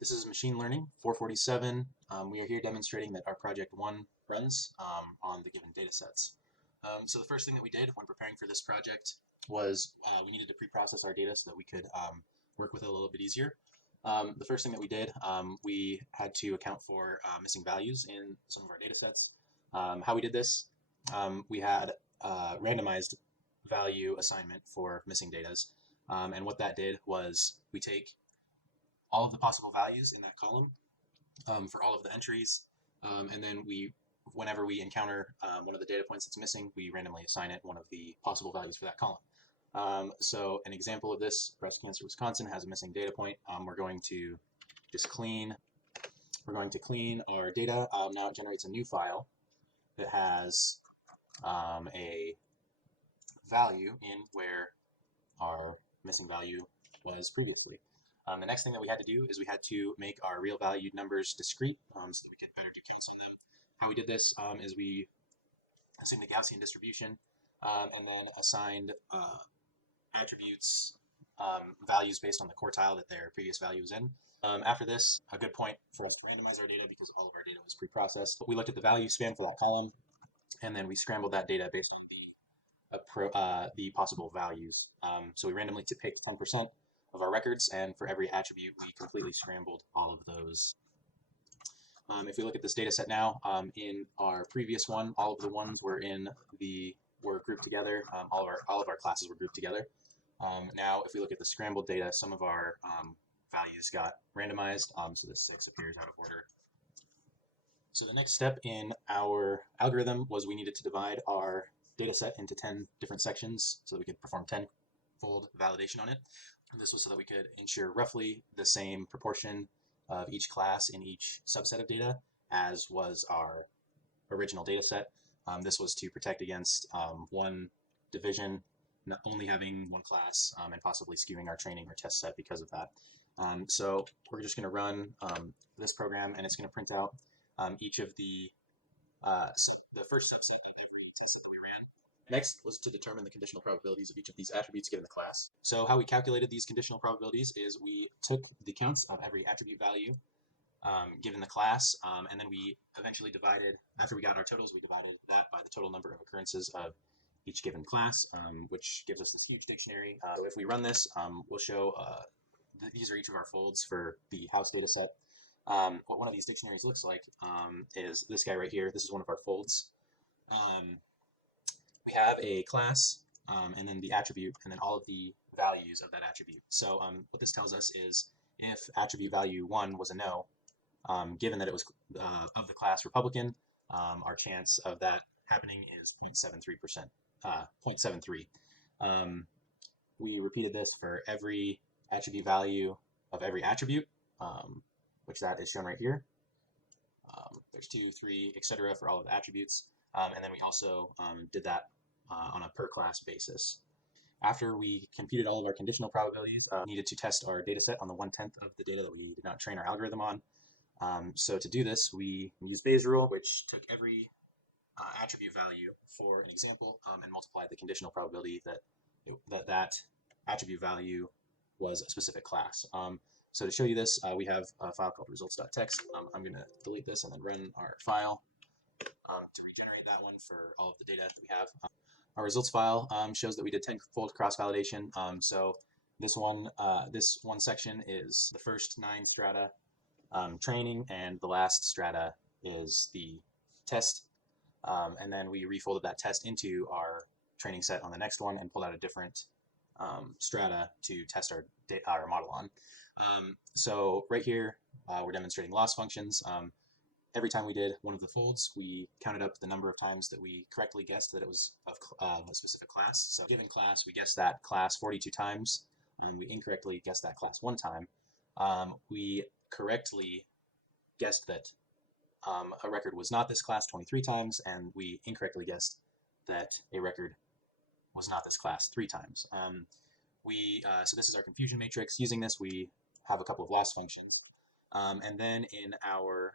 This is Machine Learning 447. We are here demonstrating that our project 1 runs on the given data sets. So the first thing that we did when preparing for this project was we needed to pre-process our data so that we could work with it a little bit easier. The first thing that we did, we had to account for missing values in some of our data sets. How we did this, we had randomized value assignment for missing datas. And what that did was we take all of the possible values in that column for all of the entries. And then whenever we encounter one of the data points that's missing, we randomly assign it one of the possible values for that column. So an example of this, breast cancer Wisconsin has a missing data point. We're going to clean our data. Now it generates a new file that has a value in where our missing value was previously. The next thing that we had to do is we had to make our real valued numbers discrete so that we could better do counts on them. How we did this is we assumed the Gaussian distribution and then assigned attributes values based on the quartile that their previous value was in. After this, a good point for us to randomize our data because all of our data was pre-processed. We looked at the value span for that column, and then we scrambled that data based on the possible values. So we randomly picked 10% of our records, and for every attribute, we completely scrambled all of those. If we look at this data set now, in our previous one, all of the ones were grouped together. All of our classes were grouped together. Now, if we look at the scrambled data, some of our values got randomized, so the 6 appears out of order. So the next step in our algorithm was we needed to divide our data set into 10 different sections so that we could perform 10-fold validation on it. And this was so that we could ensure roughly the same proportion of each class in each subset of data as was our original data set. This was to protect against one division, not only having one class and possibly skewing our training or test set because of that. So we're just going to run this program, and it's going to print out each of the first subset of every test set that we ran. Next was to determine the conditional probabilities of each of these attributes given the class. So how we calculated these conditional probabilities is we took the counts of every attribute value given the class, and then we eventually divided, after we got our totals, we divided that by the total number of occurrences of each given class, which gives us this huge dictionary. So if we run this, we'll show these are each of our folds for the house data set. What one of these dictionaries looks like is this guy right here. This is one of our folds. We have a class and then the attribute and then all of the values of that attribute. So what this tells us is if attribute value 1 was a no, given that it was of the class Republican, our chance of that happening is 0.73%. 0.73. We repeated this for every attribute value of every attribute, which that is shown right here. There's 2, 3, etc. for all of the attributes. And then we also did that on a per class basis. After we computed all of our conditional probabilities, needed to test our data set on the 1/10 of the data that we did not train our algorithm on. So to do this, we used Bayes' rule, which took every attribute value for an example and multiplied the conditional probability that attribute value was a specific class. So to show you this, we have a file called results.txt. I'm going to delete this and then run our file to regenerate that one for all of the data that we have. Our results file shows that we did 10-fold cross-validation. So this one section is the first 9 strata training, and the last strata is the test. And then we refolded that test into our training set on the next one and pulled out a different strata to test our model on. So right here, we're demonstrating loss functions. Every time we did one of the folds, we counted up the number of times that we correctly guessed that it was of a specific class. So given class, we guessed that class 42 times, and we incorrectly guessed that class 1 time. We correctly guessed that a record was not this class 23 times, and we incorrectly guessed that a record was not this class 3 times. So this is our confusion matrix. Using this, we have a couple of loss functions. And then in our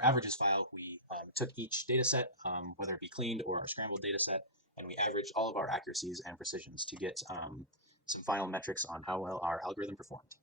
averages file, we took each data set, whether it be cleaned or our scrambled data set, and we averaged all of our accuracies and precisions to get some final metrics on how well our algorithm performed.